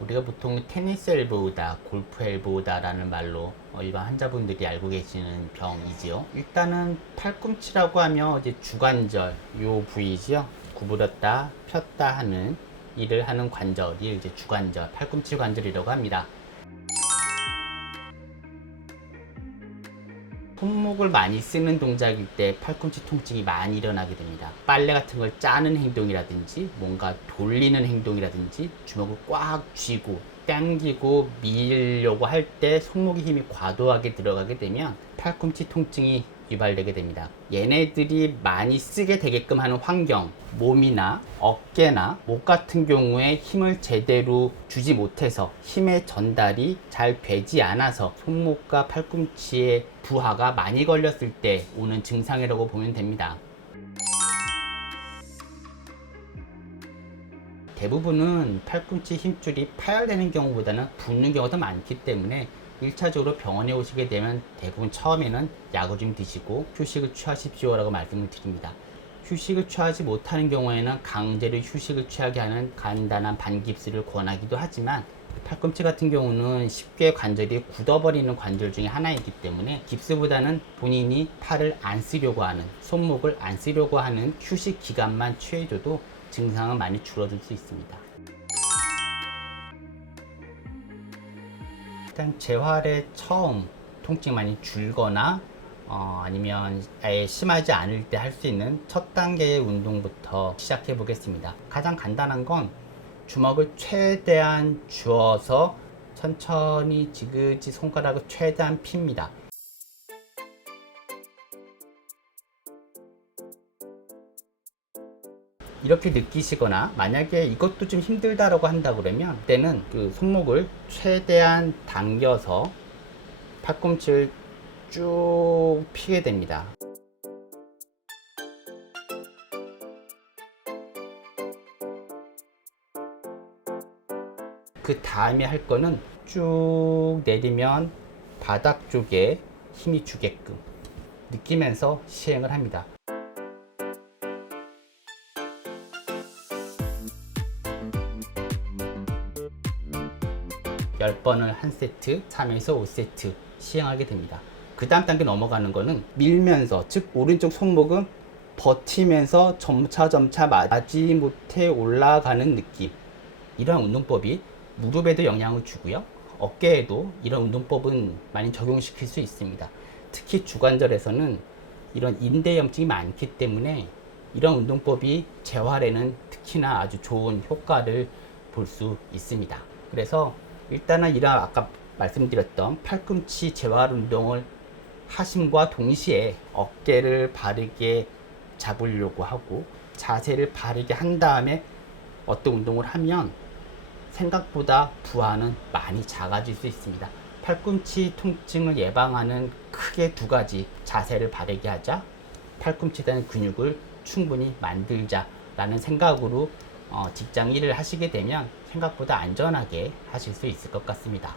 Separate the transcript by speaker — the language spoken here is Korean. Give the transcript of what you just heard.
Speaker 1: 우리가 보통 테니스 엘보우다, 골프 엘보우다라는 말로 어, 일반 환자분들이 알고 계시는 병이지요. 일단은 팔꿈치라고 하면 이제 주관절 요 부위지요. 구부렸다 폈다 하는 일을 하는 관절이 이제 주관절, 팔꿈치 관절이라고 합니다. 손목을 많이 쓰는 동작일 때 팔꿈치 통증이 많이 일어나게 됩니다. 빨래 같은 걸 짜는 행동이라든지 뭔가 돌리는 행동이라든지 주먹을 꽉 쥐고 당기고 밀려고 할 때 손목의 힘이 과도하게 들어가게 되면 팔꿈치 통증이 유발되게 됩니다. 얘네들이 많이 쓰게 되게끔 하는 환경, 몸이나 어깨나 목 같은 경우에 힘을 제대로 주지 못해서 힘의 전달이 잘 되지 않아서 손목과 팔꿈치에 부하가 많이 걸렸을 때 오는 증상이라고 보면 됩니다. 대부분은 팔꿈치 힘줄이 파열되는 경우보다는 붓는 경우가 더 많기 때문에 1차적으로 병원에 오시게 되면 대부분 처음에는 약을 좀 드시고 휴식을 취하십시오 라고 말씀을 드립니다. 휴식을 취하지 못하는 경우에는 강제로 휴식을 취하게 하는 간단한 반깁스를 권하기도 하지만 팔꿈치 같은 경우는 쉽게 관절이 굳어버리는 관절 중에 하나이기 때문에 깁스보다는 본인이 팔을 안 쓰려고 하는 손목을 안 쓰려고 하는 휴식 기간만 취해줘도 증상은 많이 줄어들 수 있습니다. 일단 재활에 처음 통증이 많이 줄거나 어, 아니면 아예 심하지 않을 때 할 수 있는 첫 단계의 운동부터 시작해 보겠습니다. 가장 간단한 건 주먹을 최대한 쥐어서 천천히 지그지 손가락을 최대한 핍니다. 이렇게 느끼시거나 만약에 이것도 좀 힘들다라고 한다 그러면 그때는 그 손목을 최대한 당겨서 팔꿈치를 쭉 피게 됩니다. 그 다음에 할 거는 쭉 내리면 바닥 쪽에 힘이 주게끔 느끼면서 시행을 합니다. 10번을 한 세트, 3에서 5세트 시행하게 됩니다. 그 다음 단계 넘어가는 거는 밀면서, 즉, 오른쪽 손목은 버티면서 점차 점차 마지 못해 올라가는 느낌. 이러한 운동법이 무릎에도 영향을 주고요. 어깨에도 이런 운동법은 많이 적용시킬 수 있습니다. 특히 주관절에서는 이런 인대염증이 많기 때문에 이런 운동법이 재활에는 특히나 아주 좋은 효과를 볼 수 있습니다. 그래서 일단은 이런 아까 말씀드렸던 팔꿈치 재활 운동을 하심과 동시에 어깨를 바르게 잡으려고 하고 자세를 바르게 한 다음에 어떤 운동을 하면 생각보다 부하는 많이 작아질 수 있습니다. 팔꿈치 통증을 예방하는 크게 두 가지 자세를 바르게 하자 팔꿈치에 대한 근육을 충분히 만들자라는 생각으로 어, 직장 일을 하시게 되면 생각보다 안전하게 하실 수 있을 것 같습니다.